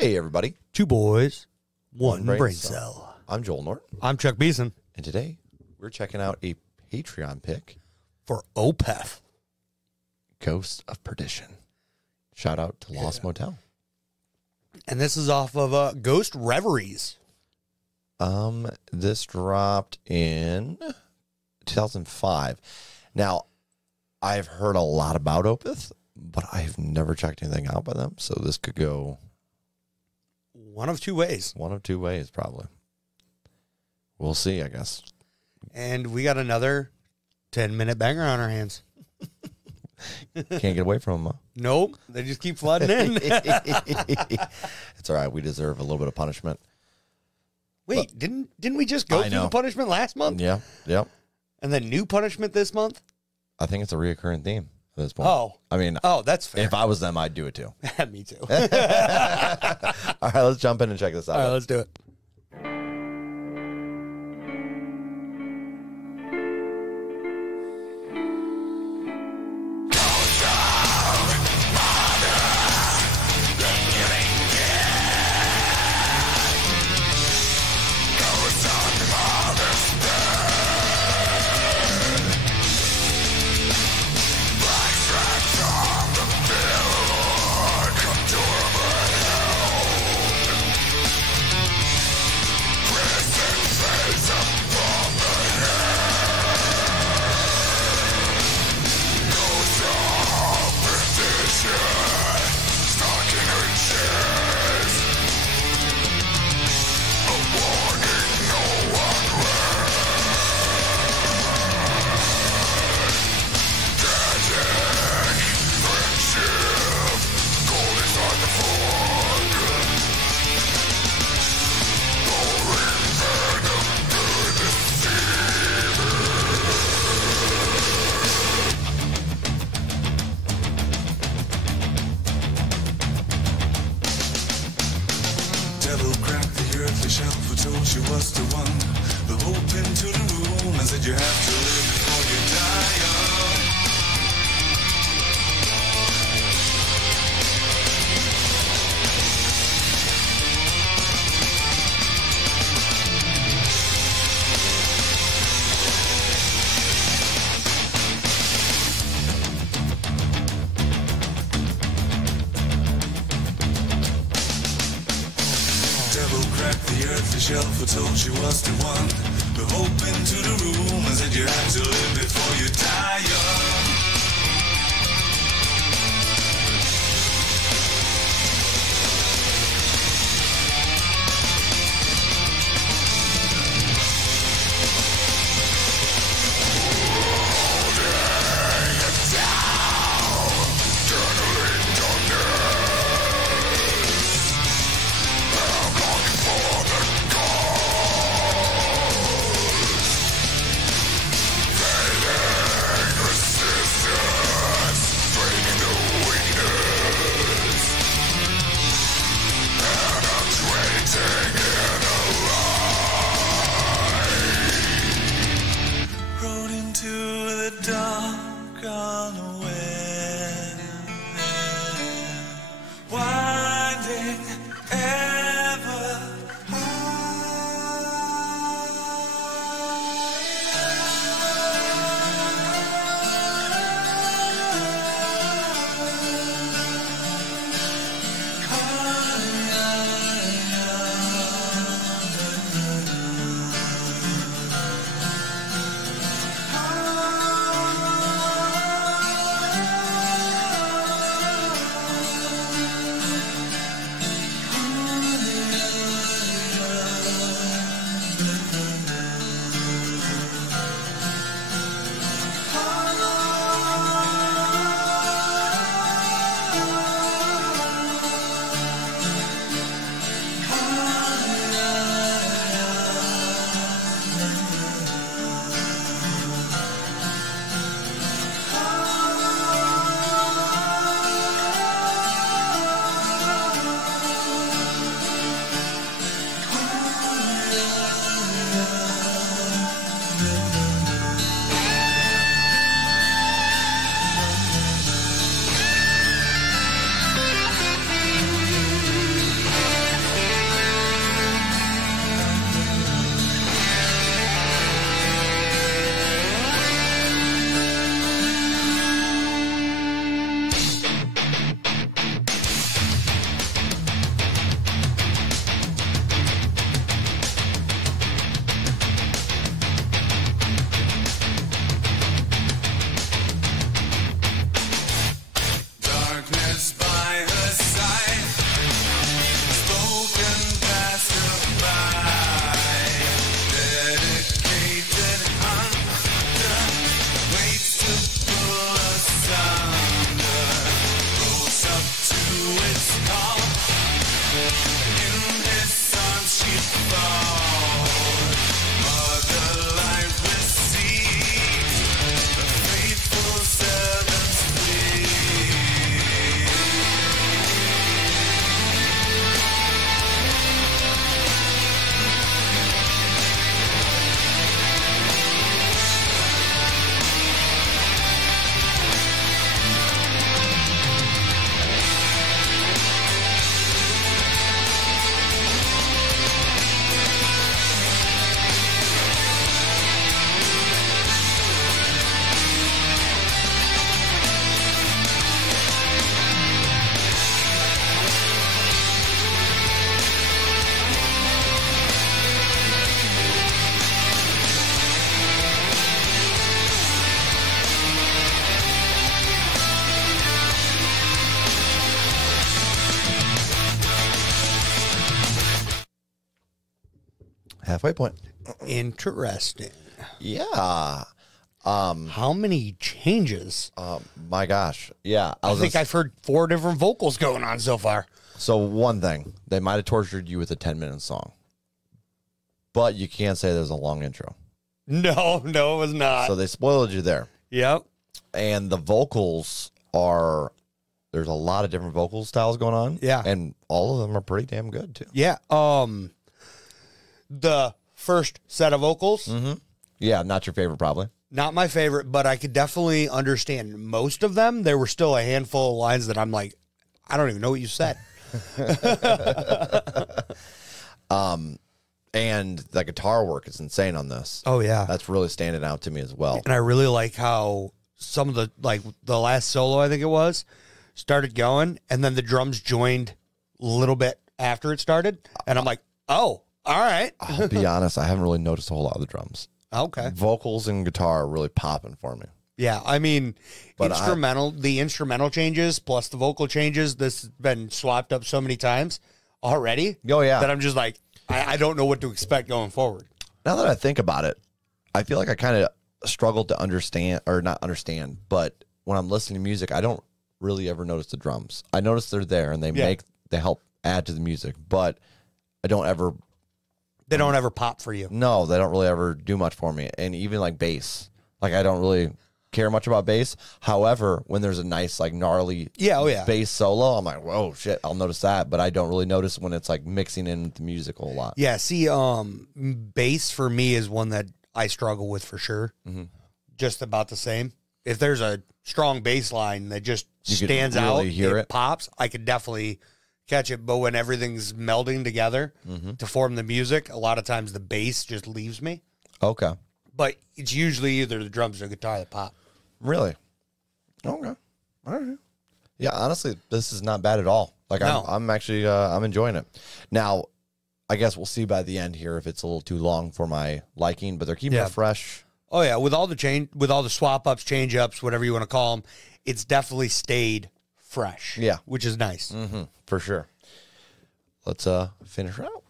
Hey, everybody. Two boys, one brain cell. cell. I'm Joel Norton. I'm Chuck Beeson. And today, we're checking out a Patreon pick For Opeth. Ghost of Perdition. Shout out to Lost Motel. And this is off of Ghost Reveries. This dropped in 2005. Now, I've heard a lot about Opeth, but I've never checked anything out by them. So this could go One of two ways. one of two ways, probably. We'll see, I guess. And we got another 10-minute banger on our hands. Can't get away from them. Nope. They just keep flooding in. It's all right. We deserve a little bit of punishment. Wait, didn't we just go through the punishment last month? Yeah. Yep. And then new punishment this month? I think it's a reoccurring theme at this point. Oh. I mean, that's fair. if I was them, I'd do it too. Me too. All right, let's jump in and check this out. All right, let's do it. Devil cracked the earthly shell, who told she was the one. The hope into the room and said you have to live before you die young. Devil cracked the earthly shell, who told she was the one. The hope into the room and said you have to live before you die young. Receive Halfway point. Interesting. Yeah. How many changes? My gosh. Yeah. I think I've heard 4 different vocals going on so far. So one thing, they might have tortured you with a 10-minute song, but you can't say there's a long intro. No, it was not. So they spoiled you there. Yep. And the vocals are, there's a lot of different vocal styles going on. Yeah. And all of them are pretty damn good too. Yeah. The first set of vocals. Mm-hmm. Yeah. Not your favorite, probably. Not my favorite, but I could definitely understand most of them. There were still a handful of lines that I'm like, I don't even know what you said. And the guitar work is insane on this. Oh yeah. That's really standing out to me as well. And I really like how some of the, like the last solo, I think it was, started going, and then the drums joined a little bit after it started. And I'm like, oh, all right. I'll be honest, I haven't really noticed a whole lot of the drums. Okay. Vocals and guitar are really popping for me. Yeah, I mean, But the instrumental changes plus the vocal changes, this has been swapped up so many times already. Oh, yeah. That I'm just like, I don't know what to expect going forward. Now that I think about it, I feel like I kind of struggled to understand, or not understand, but when I'm listening to music, I don't really ever notice the drums. I notice they're there and they help add to the music, but I don't ever. They don't ever pop for you. No, they don't really ever do much for me. And even like bass, like I don't really care much about bass. However, when there's a nice, like gnarly bass solo, I'm like, whoa, shit, I'll notice that. But I don't really notice when it's like mixing in the music a whole lot. Yeah, see, bass for me is one that I struggle with for sure. Mm-hmm. Just about the same. If there's a strong bass line that just stands really out, hear it pops, I could definitely catch it. But when everything's melding together to form the music, a lot of times the bass just leaves me. Okay. But it's usually either the drums or the guitar that pop. Really? Okay. All right. Yeah, honestly, this is not bad at all. Like, No. I'm actually, I'm enjoying it. Now, I guess we'll see by the end here if it's a little too long for my liking, but they're keeping it fresh. Oh yeah, with all the swap ups, change ups, whatever you want to call them, it's definitely stayed fresh. Yeah. Which is nice. Mm-hmm, for sure. Let's finish her out.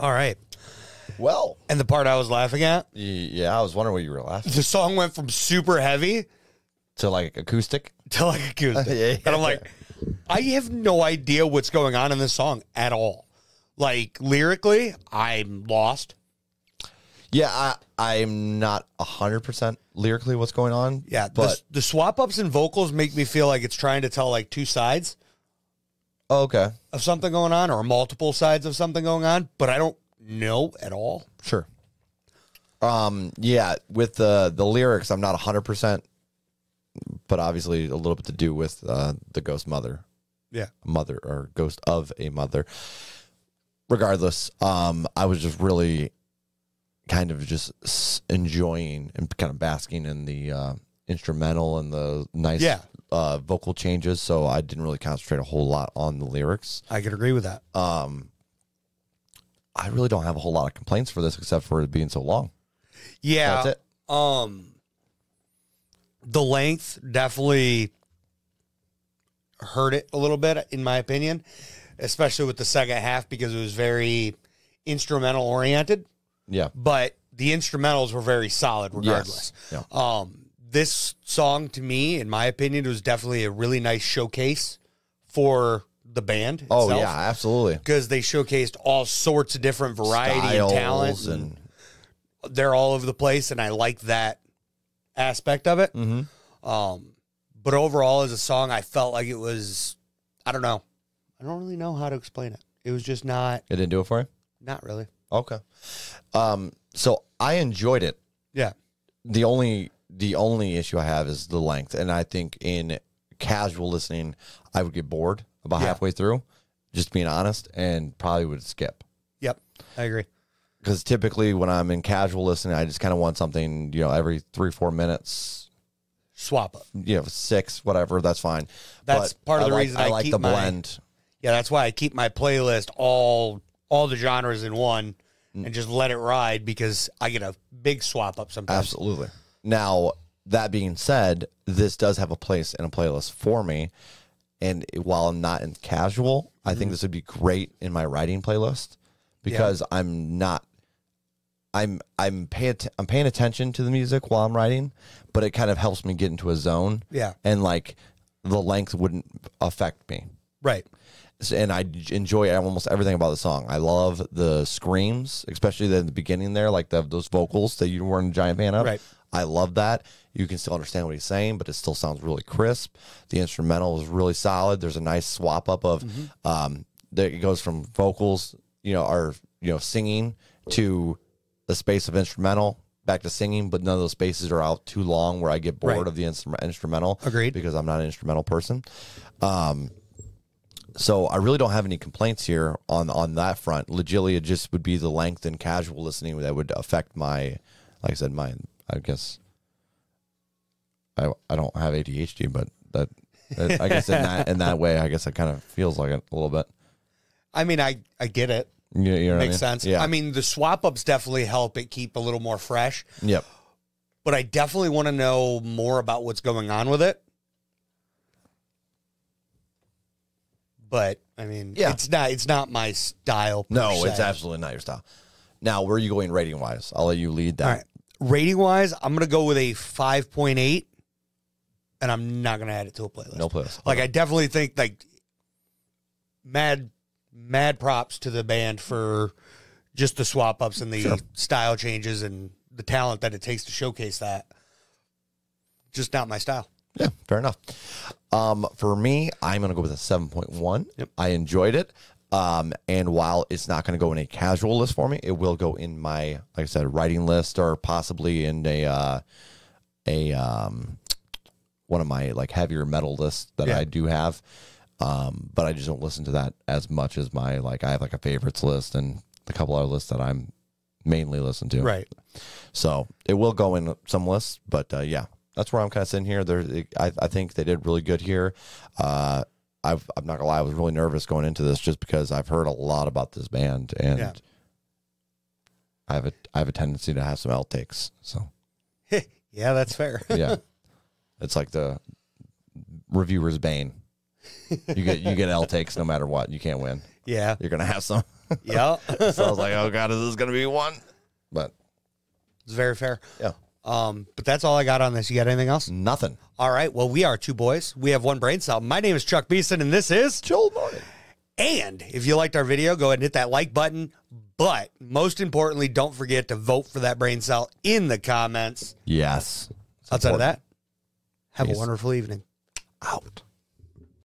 All right. Well, And the part I was laughing at, yeah, I was wondering what you were laughing the song went from super heavy to, like acoustic. to like acoustic. Yeah. And I'm like, I have no idea what's going on in this song at all. Like, lyrically, I'm lost. Yeah, I'm not 100% lyrically what's going on. Yeah, but the swap-ups and vocals make me feel like it's trying to tell, like, two sides okay, of something going on or multiple sides of something going on, but I don't know at all. sure. Yeah, with the lyrics, I'm not 100%, but obviously a little bit to do with the ghost mother. Yeah. Mother or ghost of a mother. Regardless, I was just really kind of just enjoying and kind of basking in the instrumental and the nice vocal changes. So I didn't really concentrate a whole lot on the lyrics. I could agree with that. I really don't have a whole lot of complaints for this except for it being so long. Yeah. That's it. The length definitely hurt it a little bit, in my opinion, especially with the second half because it was very instrumental oriented. Yeah. But the instrumentals were very solid regardless. Yes. Yeah. This song, to me, in my opinion, was definitely a really nice showcase for the band itself. Oh, yeah, absolutely. Because they showcased all sorts of different variety Styles and talent. and They're all over the place, and I like that aspect of it. mm-hmm. But overall, as a song, I felt like it was, I don't know. I don't really know how to explain it. It was just not. It didn't do it for you? Not really. Okay. So I enjoyed it. Yeah. The only issue I have is the length, and I think in casual listening, I would get bored about halfway through, just being honest, and probably would skip. Yep, I agree. Because typically when I'm in casual listening, I just kind of want something, every 3-4 minutes. Swap up. 6, whatever, that's fine. That's But part of the reason I I like keep the my- blend. Yeah, that's why I keep my playlist all the genres in one and just let it ride because I get a big swap up sometimes. Absolutely. Now, that being said, this does have a place in a playlist for me. And while I'm not in casual, I think this would be great in my writing playlist because I'm paying attention to the music while I'm writing, but it kind of helps me get into a zone. Yeah. And like the length wouldn't affect me. Right. And I enjoy almost everything about the song. I love the screams, especially in the beginning there, like those vocals that you weren't a giant fan of. Right. I love that. You can still understand what he's saying, but it still sounds really crisp. The instrumental is really solid. There's a nice swap up of that it goes from vocals, singing to the space of instrumental back to singing, but none of those spaces are out too long where I get bored of the instrumental. Agreed. Because I'm not an instrumental person. So I really don't have any complaints here on that front. Legitimately, it just would be the length and casual listening that would affect my, like I said, I guess I don't have ADHD, but that I guess in that way, I guess it kind of feels like it a little bit. I mean, I get it. You know what I Makes mean? sense. Yeah. I mean, the swap ups definitely help it keep a little more fresh. Yep. But I definitely want to know more about what's going on with it. But I mean, it's not my style. No, se. it's absolutely not your style. Now, where are you going rating wise? I'll let you lead that. All right. Rating wise, I'm going to go with a 5.8, and I'm not going to add it to a playlist. No playlist. Like, I definitely think, like, mad props to the band for just the swap ups and the style changes and the talent that it takes to showcase that. Just not my style. Yeah, fair enough. For me, I'm going to go with a 7.1. Yep. I enjoyed it. And while it's not going to go in a casual list for me, it will go in my, like I said, writing list or possibly in a one of my like heavier metal lists that I do have. But I just don't listen to that as much as my, like, I have like a favorites list and a couple other lists that I'm mainly listen to. Right. So it will go in some lists, but yeah, that's where I'm kind of sitting here. I think they did really good here. I'm not gonna lie, I was really nervous going into this just because I've heard a lot about this band, and I have a tendency to have some outtakes. So yeah, that's fair. yeah, it's like the reviewer's bane. You get outtakes no matter what. You can't win. Yeah. You're gonna have some. Yeah. So I was like, oh God, is this going to be one? But it's very fair. Yeah. But that's all I got on this. You got anything else? Nothing. All right. Well, we are two boys. We have one brain cell. My name is Chuck Beeson, and this is Chill Morning. And if you liked our video, go ahead and hit that like button. But most importantly, don't forget to vote for that brain cell in the comments. Yes. Outside of that, have a wonderful evening. Out.